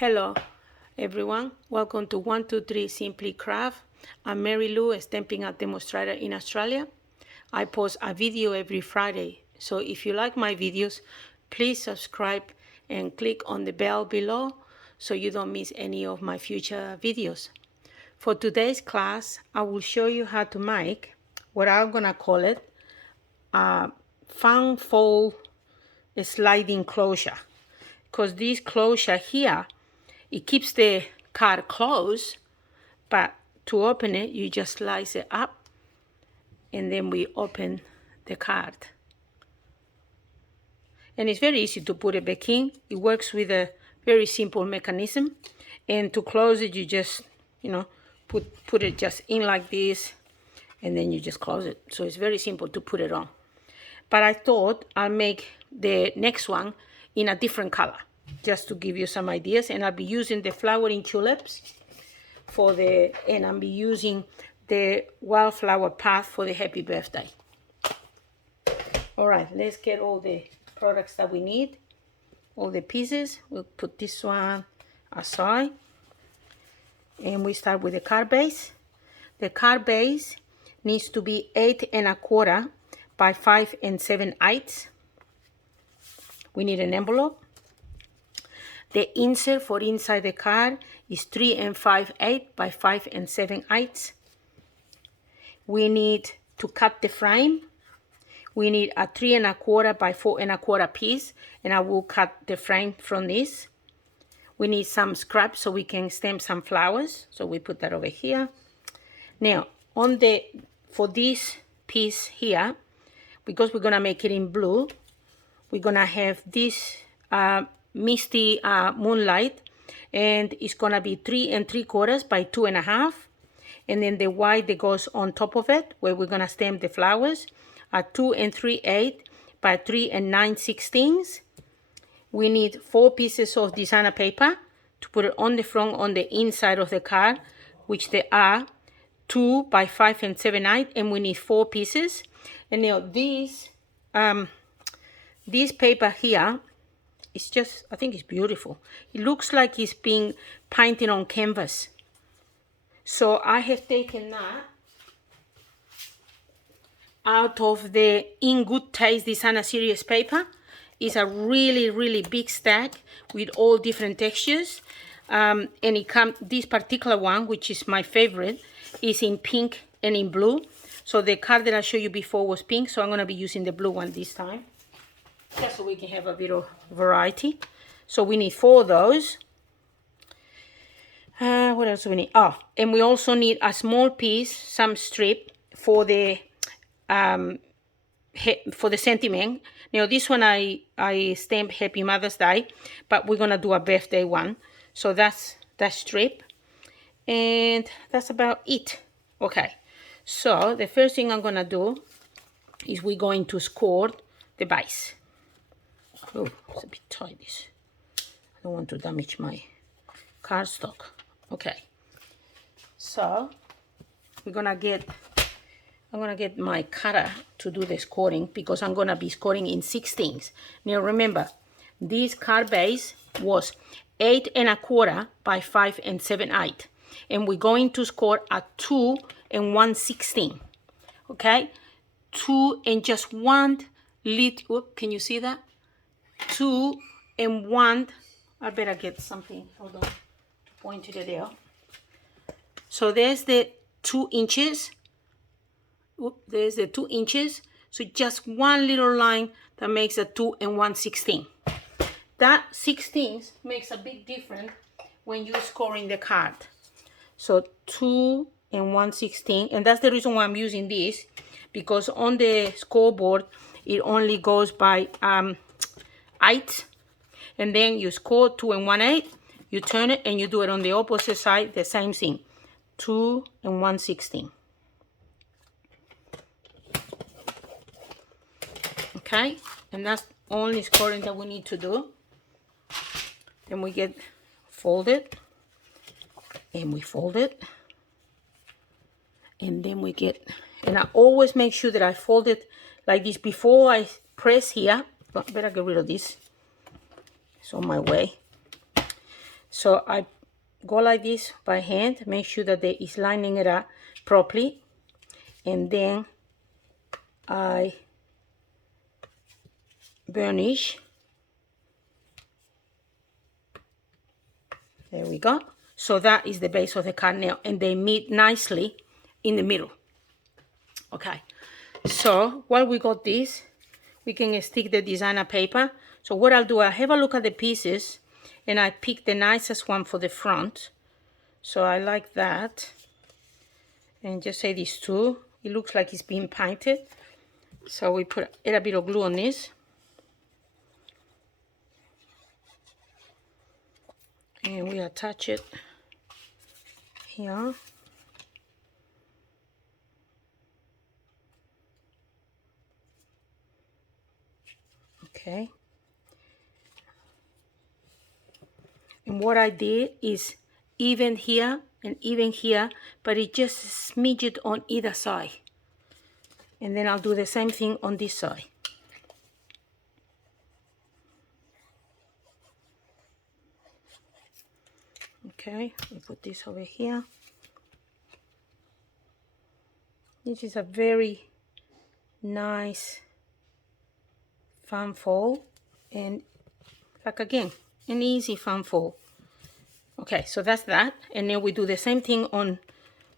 Hello everyone, welcome to 123 Simply Craft. I'm Mary Lou, a Stampin Up Demonstrator in Australia. I post a video every Friday, so if you like my videos, please subscribe and click on the bell below so you don't miss any of my future videos. For today's class, I will show you how to make what I'm gonna call it a fan fold sliding closure, because this closure here, it keeps the card closed, but to open it, you just slice it up and then we open the card. And it's very easy to put it back in. It works with a very simple mechanism. And to close it, you just, put it just in like this, and then you just close it. So it's very simple to put it on. But I thought I'll make the next one in a different color, just to give you some ideas. And I'll be using the Flowering Tulips and I'll be using the Wildflower Path for the Happy Birthday. All right, let's get all the products that we need, all the pieces. We'll put this one aside. And we start with the card base. The card base needs to be 8 1/4 by 5 7/8. We need an envelope. The insert for inside the card is 3 5/8 by 5 7/8. We need to cut the frame. We need a 3 1/4 by 4 1/4 piece, and I will cut the frame from this. We need some scrap so we can stamp some flowers, so we put that over here. Now, for this piece here, because we're gonna make it in blue, we're gonna have this misty moonlight, and it's gonna be 3 3/4 by 2 1/2, and then the white that goes on top of it, where we're gonna stamp the flowers, at 2 3/8 by 3 9/16. We need 4 pieces of designer paper to put it on the front, on the inside of the card, which they are 2 by 5 7/8, and we need 4 pieces. And now this paper here, it's just, I think it's beautiful. It looks like it's being painted on canvas. So I have taken that out of the In Good Taste Designer Series paper. It's a really big stack with all different textures. And this particular one, which is my favorite, is in pink and in blue. So the card that I showed you before was pink, so I'm gonna be using the blue one this time, just so we can have a bit of variety. So we need 4 of those. What else do we need? Oh, and we also need a small piece, some strip for the sentiment. Now this one I stamped Happy Mother's Day, but we're gonna do a birthday one. So that's that strip, and that's about it. Okay, so the first thing I'm gonna do is we're going to score the base. Oh, it's a bit tight, this. I don't want to damage my cardstock. Okay, so I'm gonna get my cutter to do the scoring, because I'm gonna be scoring in 16s. Now remember, this card base was 8 1/4 by 5 7/8, and we're going to score at 2 1/16. Okay, 2 and just 1 little. Can you see that? 2 and 1. I better get something. Hold on, to point to the there. So there's the 2 inches. There's the 2 inches. So just one little line that makes a 2 1/16. That 16th makes a big difference when you're scoring the card. So 2 1/16, and that's the reason why I'm using this, because on the scoreboard it only goes by 8, and then you score 2 1/8. You turn it and you do it on the opposite side, the same thing, 2 1/16. Okay, and that's only scoring that we need to do. Then we get folded, and we fold it, and then we get, and I always make sure that I fold it like this before I press here. But better get rid of this, it's on my way. So I go like this by hand, make sure that there is lining it up properly, and then I burnish. There we go. So that is the base of the card now, and they meet nicely in the middle. Okay, so while we got this, we can stick the designer paper. So what I'll do, I'll have a look at the pieces, and I pick the nicest one for the front. So I like that. And just say these two. It looks like it's being painted. So we put a bit of glue on this. And we attach it here. Okay. And what I did is even here and even here, but it just smidge it on either side. And then I'll do the same thing on this side. Okay, we put this over here. This is a very nice fan fold, and like again, an easy fan fold. Okay, so that's that, and then we do the same thing on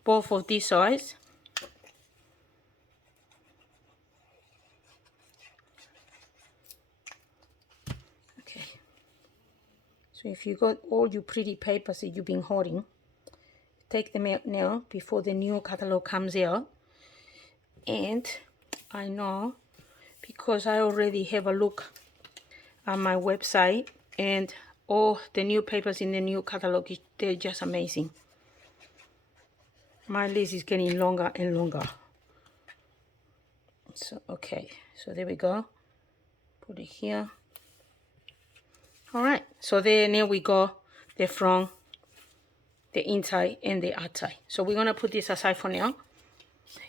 both of these sides. Okay, so if you got all your pretty papers that you've been hoarding, take them out now before the new catalog comes out. And I know, because I already have a look at my website, and all the new papers in the new catalog, they're just amazing. My list is getting longer and longer. So okay, so there we go. Put it here. All right, so there now we go the front, the inside, and the outside. So we're gonna put this aside for now,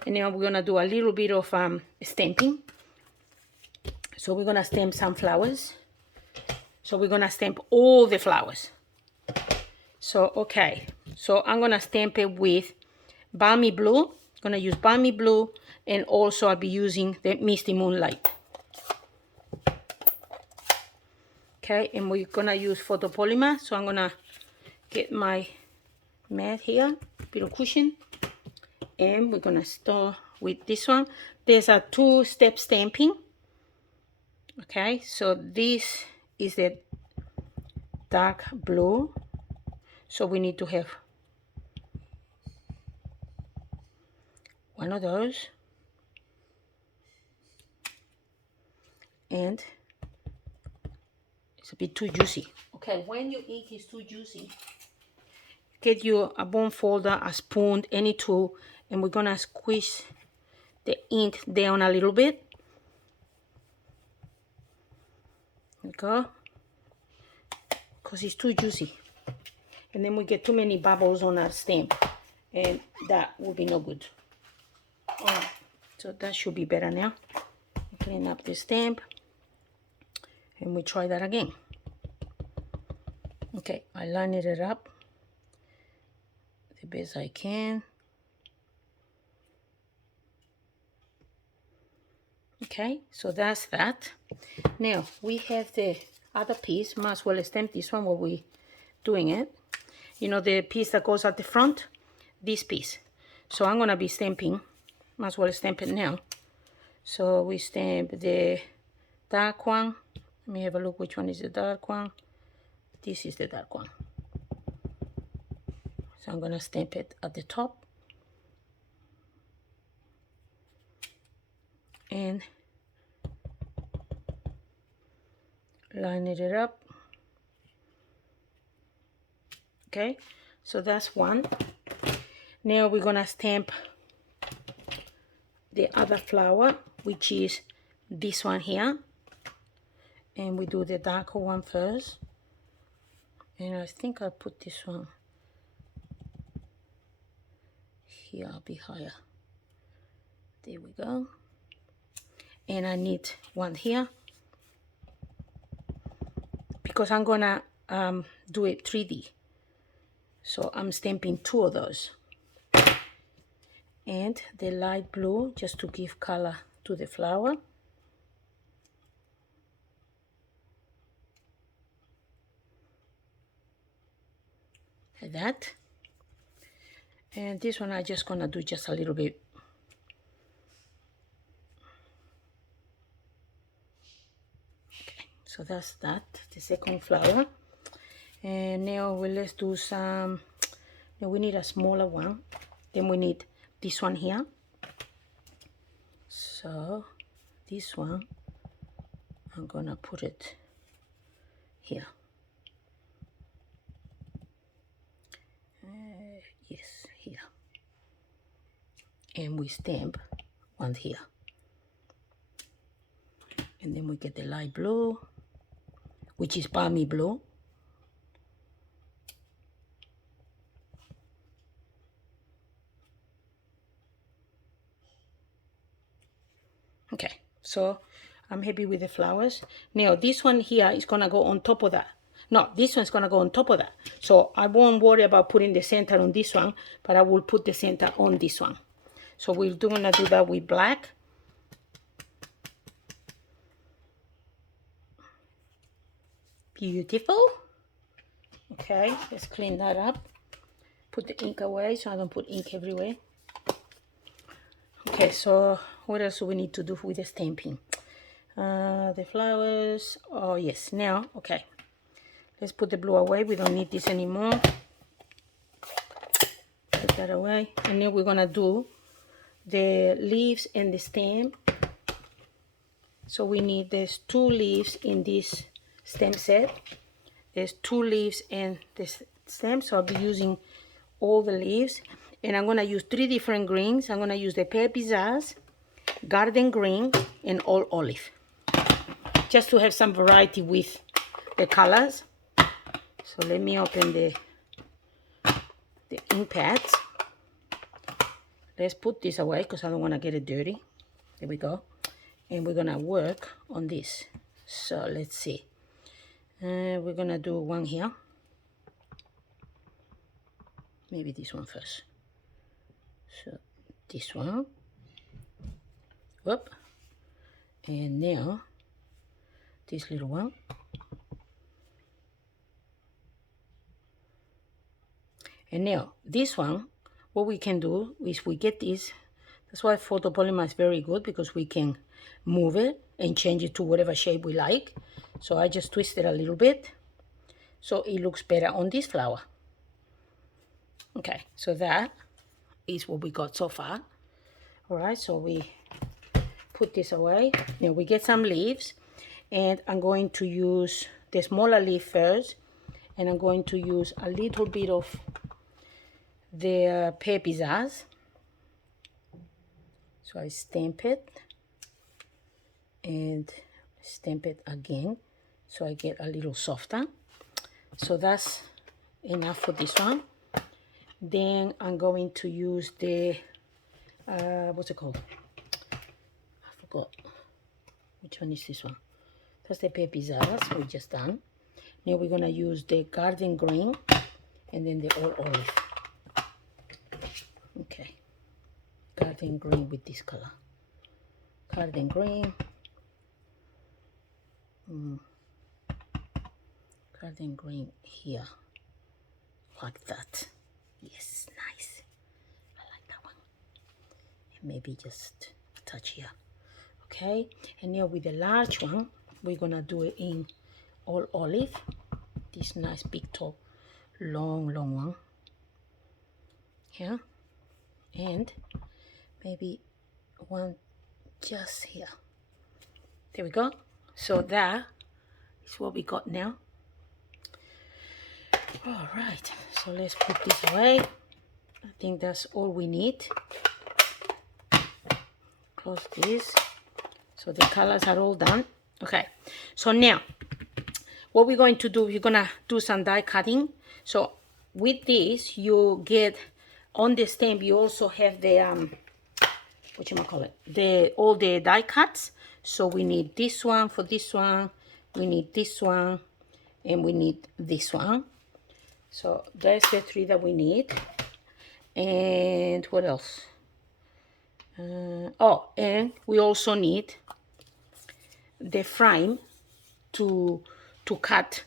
and now we're gonna do a little bit of stamping. So we're gonna stamp some flowers. So we're gonna stamp all the flowers. So okay, so I'm gonna stamp it with Balmy Blue. I'm gonna use Balmy Blue, and also I'll be using the Misty Moonlight. Okay, and we're gonna use photopolymer. So I'm gonna get my mat here, bit of cushion, and we're gonna start with this one. There's a two-step stamping. Okay, so this is the dark blue, so we need to have one of those, and it's a bit too juicy. Okay, when your ink is too juicy, get you a bone folder, a spoon, any tool, and we're gonna squeeze the ink down a little bit. There we go, because it's too juicy, and then we get too many bubbles on our stamp, and that will be no good. All right, so that should be better now. Clean up the stamp, and we try that again. Okay, I lined it up the best I can. Okay, so that's that. Now we have the other piece. Might as well stamp this one while we're doing it. You know, the piece that goes at the front, this piece. So I'm gonna be stamping, might as well stamp it now. So we stamp the dark one. Let me have a look which one is the dark one. This is the dark one. So I'm gonna stamp it at the top. And line it up. Okay, so that's one. Now we're gonna stamp the other flower, which is this one here, and we do the darker one first. And I think I'll put this one here a bit higher. There we go. And I need one here, because I'm gonna do it 3D. So I'm stamping 2 of those. And the light blue, just to give color to the flower. Like that. And this one I'm just gonna do just a little bit. Okay, so that's that, the second flower. And now let's do some, now we need a smaller one. Then we need this one here. So this one, I'm gonna put it here. Yes, here. And we stamp one here. And then we get the light blue, which is palmy blue. Okay, so I'm happy with the flowers. Now this one here is gonna go on top of that. No, this one's gonna go on top of that. So I won't worry about putting the center on this one, but I will put the center on this one. So we're gonna do that with black. Beautiful. Okay, let's clean that up. Put the ink away so I don't put ink everywhere. Okay, so what else do we need to do with the stamping? The flowers. Oh yes, now okay. Let's put the blue away. We don't need this anymore. Put that away. And then we're gonna do the leaves and the stem. So we need, there's 2 leaves in this stem set. There's 2 leaves in this stem, so I'll be using all the leaves. And I'm gonna use 3 different greens. I'm gonna use the pear pizzazz, garden green, and all olive. Just to have some variety with the colors. So let me open the ink pads. Let's put this away because I don't want to get it dirty. There we go. And we're gonna work on this. So let's see. We're gonna do one here. Maybe this one first. So this one. Whoop. And now this little one. And now this one, what we can do is we get this. That's why photopolymer is very good, because we can move it and change it to whatever shape we like. So I just twist it a little bit so it looks better on this flower. Okay, so that is what we got so far. All right, so we put this away. Now we get some leaves, and I'm going to use the smaller leaf first, and I'm going to use a little bit of the pear pizzazz. So I stamp it and stamp it again so I get a little softer. So that's enough for this one. Then I'm going to use the what's it called? I forgot. Which one is this one? That's the pear pizzazz we just done. Now we're gonna use the garden green and then the all olive. Okay, garden green with this color. Garden green. Garden green here, like that. Yes, nice. I like that one. And maybe just a touch here. Okay, and now with the large one, we're gonna do it in all olive. This nice big top, long one. Here, and maybe one just here. There we go. So that is what we got now. All right, so let's put this away. I think that's all we need. Close this. So the colors are all done. Okay, so now what we're going to do, we're gonna do some die cutting. So with this, you get on the stamp, you also have the all the die cuts. So we need this one for this one, we need this one, and we need this one. So that's the 3 that we need. And what else? Oh, and we also need the frame to cut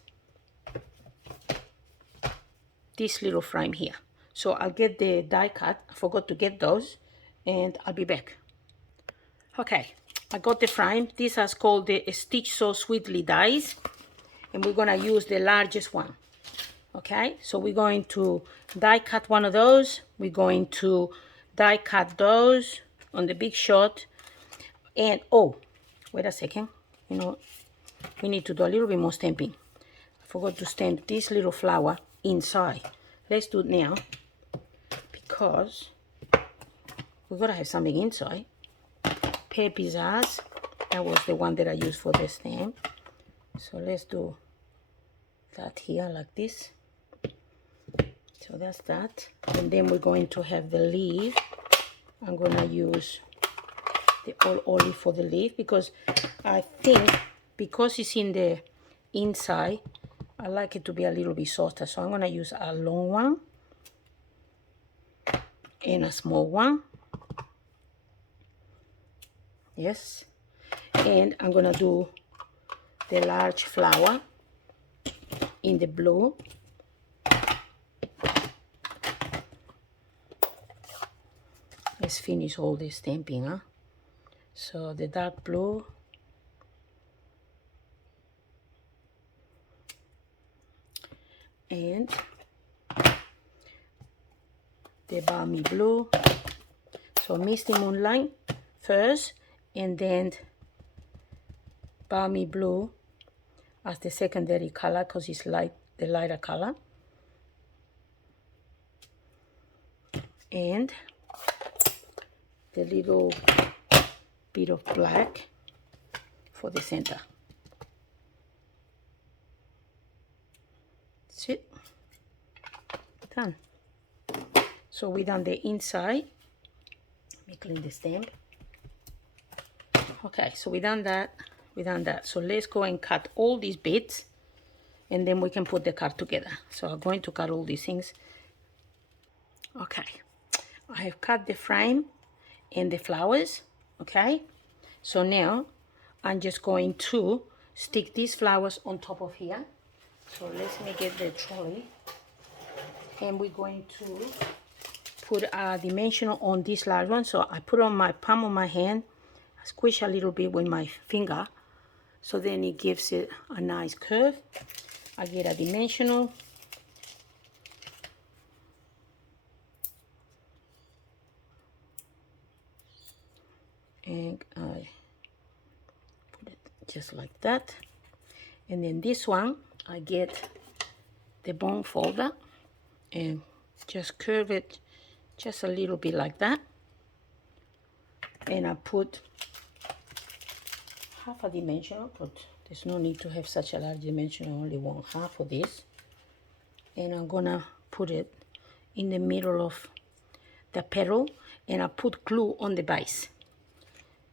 this little frame here. So I'll get the die cut. I forgot to get those, and I'll be back. Okay, I got the frame. This is called the Stitch So Sweetly dies, and we're gonna use the largest one. Okay, so we're going to die cut one of those. We're going to die cut those on the big shot. And oh, wait a second, you know, we need to do a little bit more stamping. I forgot to stamp this little flower inside. Let's do it now, because we gotta have something inside. Pear Pizzazz, that was the one that I used for the stamp. So let's do that here like this. So that's that. And then we're going to have the leaf. I'm gonna use the all olive for the leaf, because I think because it's in the inside, I like it to be a little bit softer. So I'm gonna use a long one and a small one. Yes. And I'm gonna do the large flower in the blue. Let's finish all the stamping, huh? So the dark blue, and the balmy blue. So Misty Moonlight first, and then balmy blue as the secondary color, because it's light, the lighter color. And the little bit of black for the center. That's it. Done. So we done the inside. Let me clean the stamp. Okay, so we done that. We done that. So let's go and cut all these bits, and then we can put the card together. So I'm going to cut all these things. Okay, I have cut the frame and the flowers. Okay, so now I'm just going to stick these flowers on top of here. So let me get the trolley, and we're going to put a dimensional on this large one. So I put on my palm of my hand, I squish a little bit with my finger, so then it gives it a nice curve. I get a dimensional, and I put it just like that. And then this one, I get the bone folder and just curve it just a little bit like that. And I put half a dimensional, but there's no need to have such a large dimension. I only want half of this. And I'm gonna put it in the middle of the petal, and I put glue on the base.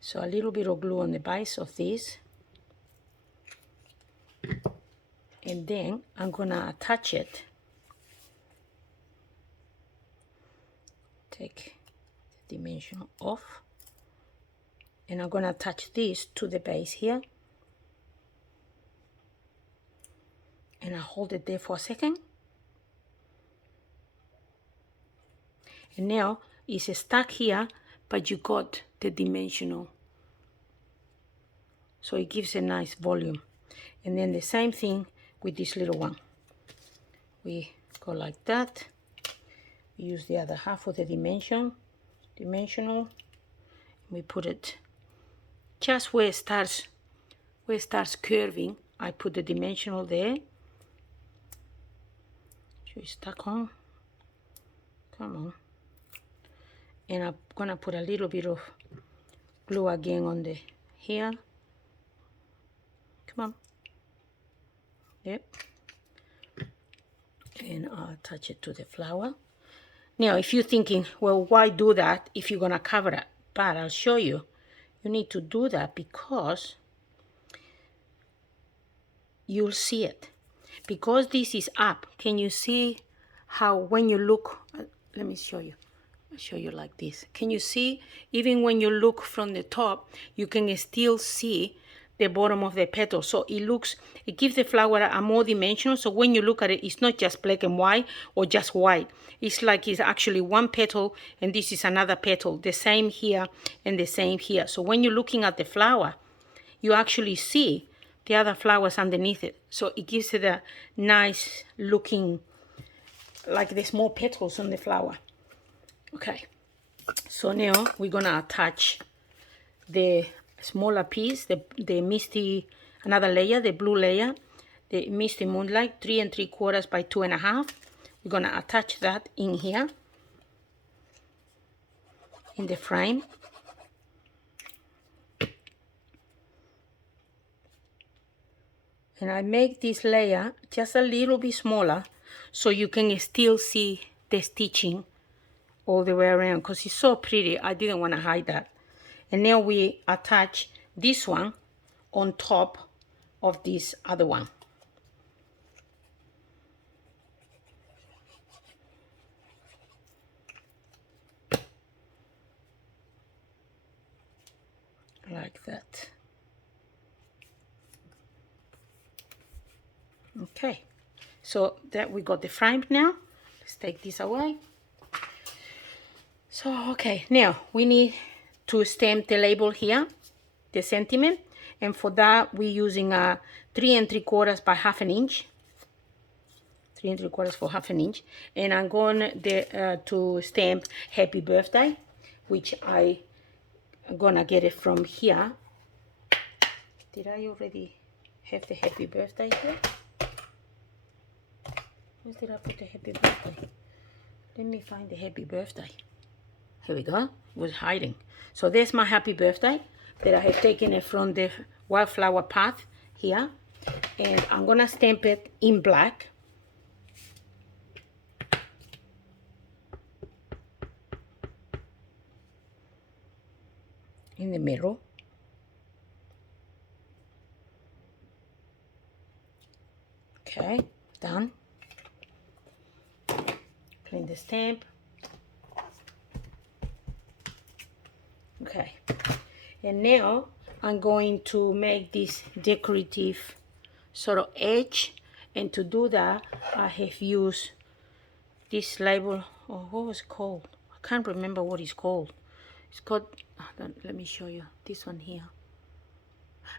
So a little bit of glue on the base of this. And then I'm gonna attach it. Take the dimension off. And I'm gonna attach this to the base here. And I hold it there for a second. And now it's stuck here, but you got the dimensional. So it gives a nice volume. And then the same thing with this little one. We go like that. We use the other half of the dimensional. We put it just where it starts curving. I put the dimensional there. So it's stuck on. Come on. And I'm gonna put a little bit of glue again on the here. Come on. Yep. And I'll attach it to the flower. Now, if you're thinking, well, why do that if you're gonna cover it? But I'll show you. You need to do that because you'll see it. because this is up, can you see how when you look, let me show you. I'll show you like this. Can you see, even when you look from the top, you can still see the bottom of the petal. So it gives the flower a more dimension. So when you look at it, it's not just black and white or just white. It's like it's actually one petal and this is another petal. The same here and the same here. So when you're looking at the flower, you actually see the other flowers underneath it. So it gives it a nice looking, like the small petals on the flower. Okay, so now we're gonna attach the smaller piece, the misty, another layer, the blue layer, the misty moonlight, 3 3/4 by 2.5. We're gonna attach that in here, in the frame. And I make this layer just a little bit smaller so you can still see the stitching all the way around, because it's so pretty. I didn't want to hide that. And now we attach this one on top of this other one. Like that. Okay, so that we got the frame now. Let's take this away. So, okay, now we need to stamp the label here, the sentiment, and for that we're using a 3 3/4 by 1/2 inch. 3 3/4 for 1/2 inch, and I'm going to stamp Happy Birthday, which I'm gonna get it from here. Did I already have the Happy Birthday here? Where did I put the Happy Birthday? Let me find the Happy Birthday. Here we go. It was hiding. So there's my Happy Birthday that I have taken it from the Wildflower Path here, and I'm gonna stamp it in black. In the middle. Okay, done. Clean the stamp. Okay, and now I'm going to make this decorative sort of edge, and to do that I have used this label. Oh, what was it called? I can't remember what it's called. It's called, let me show you this one here.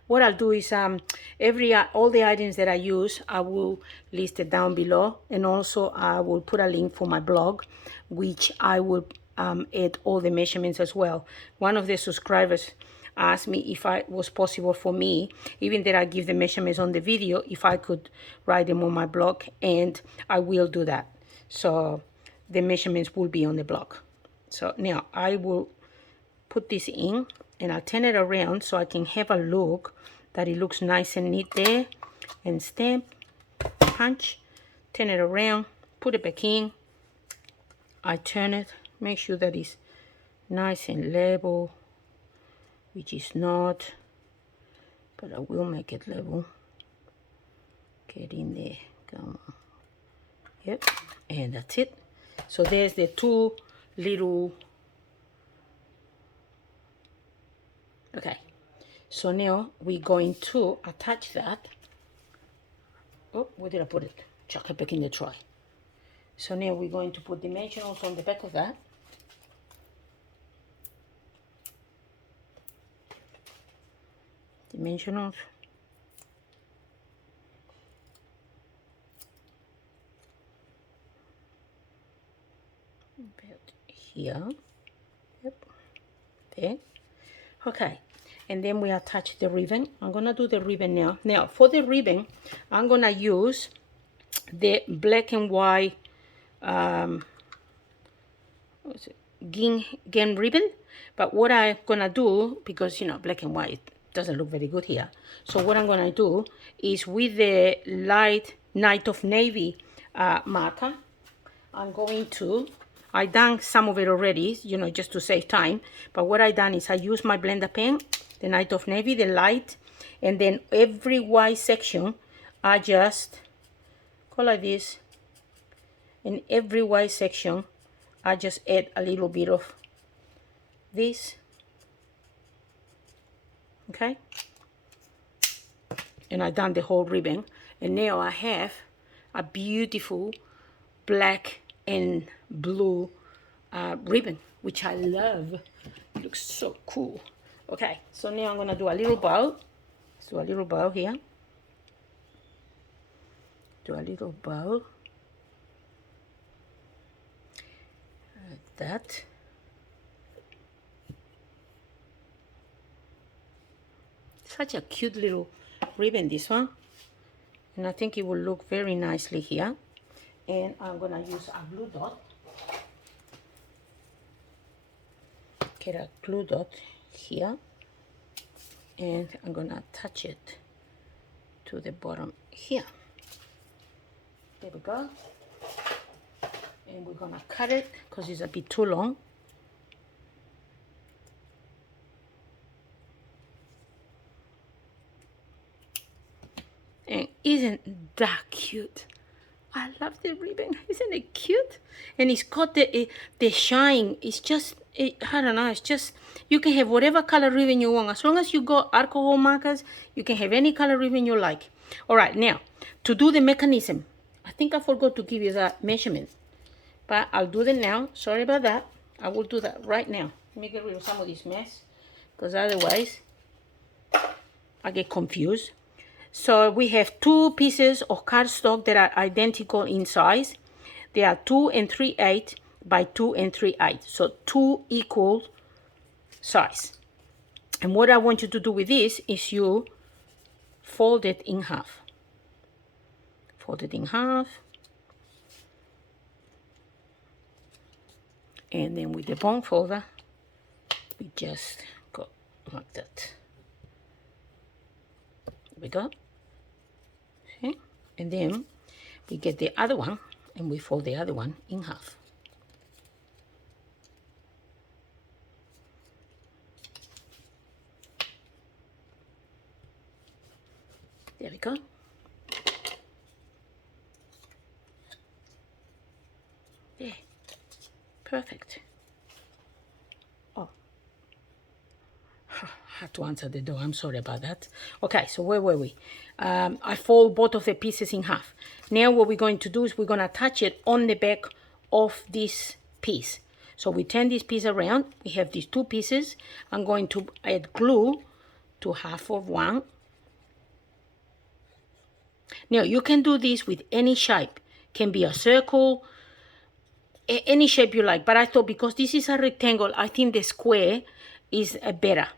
What I'll do is all the items that I use, I will list it down below, and also I will put a link for my blog, which I will add all the measurements as well. One of the subscribers asked me if it was possible for me, even that I give the measurements on the video, if I could write them on my blog, and I will do that. So the measurements will be on the blog. So now I will put this in, and I'll turn it around so I can have a look that it looks nice and neat there, and stamp, punch, turn it around, put it back in. I turn it, make sure that it's nice and level, which is not, but I will make it level. Get in there, come on. Yep, and that's it. So there's the two little. Okay, so now we're going to attach that. Oh, where did I put it? Chuck it back in the tray. So now we're going to put dimensionals on the back of that. Dimensionals. About here. Yep. There. Okay, and then we attach the ribbon. I'm gonna do the ribbon now. Now for the ribbon, I'm gonna use the black and white gingham ribbon. But what I'm gonna do, because you know black and white doesn't look very good here, so what I'm gonna do is with the light Night of Navy marker, I'm going to, I done some of it already, you know, just to save time. But what I done is I use my blender pen, the Night of Navy, the light, and then every white section I just go like this. In every white section, I just add a little bit of this, okay? And I done the whole ribbon, and now I have a beautiful black and blue ribbon, which I love. It looks so cool. Okay, so now I'm gonna do a little bow. Let's do a little bow here. Do a little bow like that. Such a cute little ribbon, this one, and I think it will look very nicely here. And I'm gonna use a glue dot. Get a glue dot here, and I'm gonna attach it to the bottom here. There we go. And we're gonna cut it because it's a bit too long. And isn't that cute? I love the ribbon. Isn't it cute? And it's got the shine. It's just, I don't know, it's just, you can have whatever color ribbon you want. As long as you got alcohol markers, you can have any color ribbon you like. All right, now, to do the mechanism, I think I forgot to give you that measurement, but I'll do that now. Sorry about that. I will do that right now. Let me get rid of some of this mess, because otherwise I get confused. So we have 2 pieces of cardstock that are identical in size. They are 2 3/8 by 2 3/8. So 2 equal size. And what I want you to do with this is you fold it in half. Fold it in half. And then with the bone folder, we just go like that. There we go. Okay. And then we get the other one and we fold the other one in half. There we go. There. Perfect. Oh. Had to answer the door. I'm sorry about that. Okay, so where were we? I fold both of the pieces in half. Now what we're going to do is we're going to attach it on the back of this piece. So we turn this piece around. We have these 2 pieces. I'm going to add glue to half of one. Now you can do this with any shape. Can be a circle, any shape you like. But I thought because this is a rectangle, I think the square is better.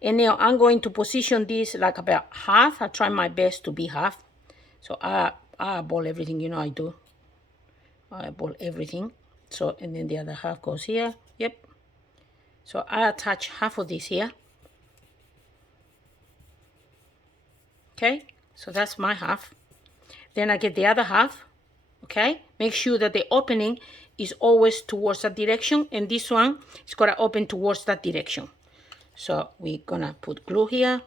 And now I'm going to position this like about half. I try my best to be half. So I eyeball everything, you know I do. I eyeball everything. So, and then the other half goes here. Yep. So I attach half of this here. Okay, so that's my half. Then I get the other half. Okay, make sure that the opening is always towards that direction, and this one is gonna open towards that direction. So we're gonna put glue here,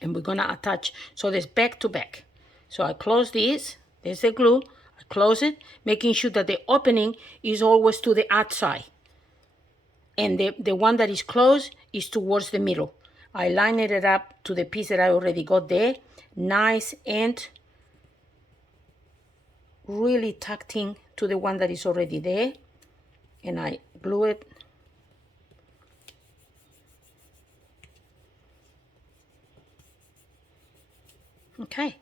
and we're gonna attach, so there's back to back. So I close this, there's the glue, I close it, making sure that the opening is always to the outside, and the one that is closed is towards the middle. I line it up to the piece that I already got there, nice and really tucked in to the one that is already there, and I glue it. Okay,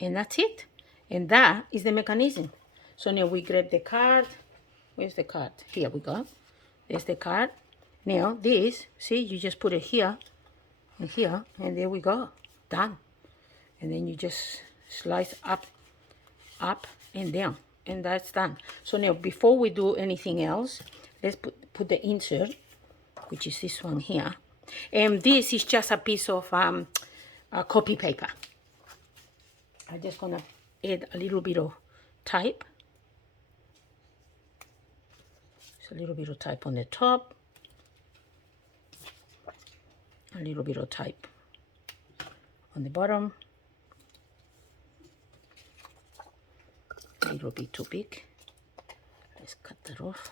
and that's it. And that is the mechanism. So now we grab the card. Where's the card? Here we go. There's the card. Now this, see, you just put it here and here, and there we go. Done. And then you just slice up, up and down, and that's done. So now before we do anything else, let's put the insert, which is this one here. And this is just a piece of copy paper. I'm just gonna add a little bit of type. Just a little bit of type on the top. A little bit of type on the bottom. A little bit too big. Let's cut that off.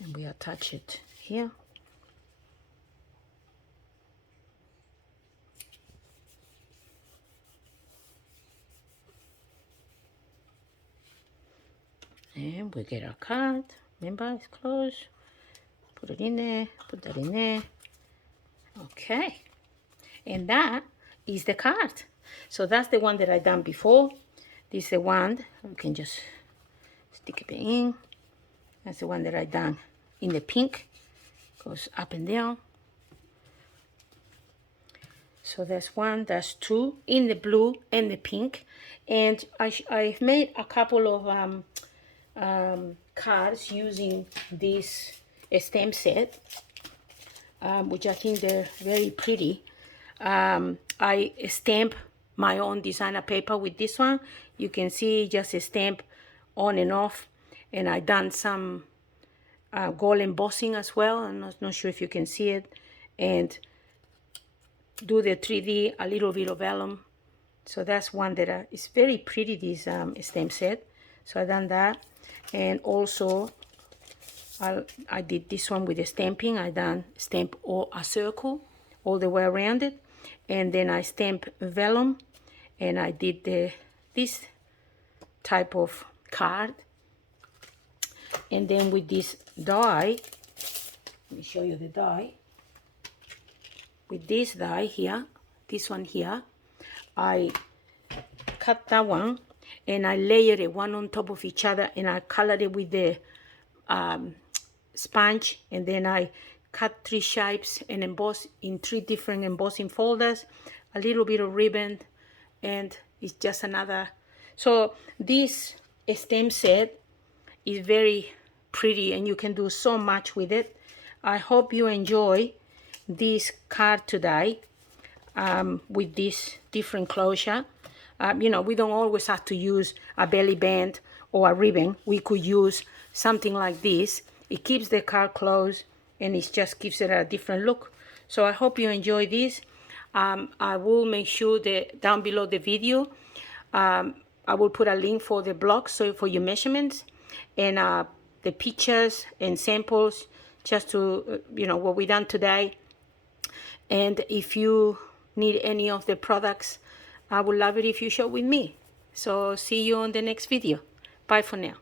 And we attach it here. And we get our card. Remember, it's closed. Put it in there. Put that in there. Okay. And that is the card. So that's the one that I done before. This is the one. We can just stick it in. That's the one that I done in the pink. Goes up and down. So that's one, that's two, in the blue and the pink. And I've made a couple of cards using this stamp set, which I think they're very pretty. I stamp my own designer paper with this one. You can see just a stamp on and off. And I done some gold embossing as well. I'm not sure if you can see it. And do the 3D, a little bit of vellum. So that's one that is very pretty, this stamp set. So I done that. And also I did this one with the stamping. I done stamp a circle all the way around it. And then I stamp vellum. And I did this type of card. And then with this die, let me show you the die. With this die here, this one here, I cut that one and I layered it one on top of each other, and I colored it with the sponge, and then I cut 3 shapes and emboss in 3 different embossing folders, a little bit of ribbon, and it's just another. So this stamp set is very pretty and you can do so much with it. I hope you enjoy this card today with this different closure. You know, we don't always have to use a belly band or a ribbon. We could use something like this. It keeps the card closed and it just gives it a different look. So I hope you enjoy this. I will make sure that down below the video, I will put a link for the blog, so for your measurements and the pictures and samples, just to, you know, what we done today. And if you need any of the products, I would love it if you share with me. So see you on the next video. Bye for now.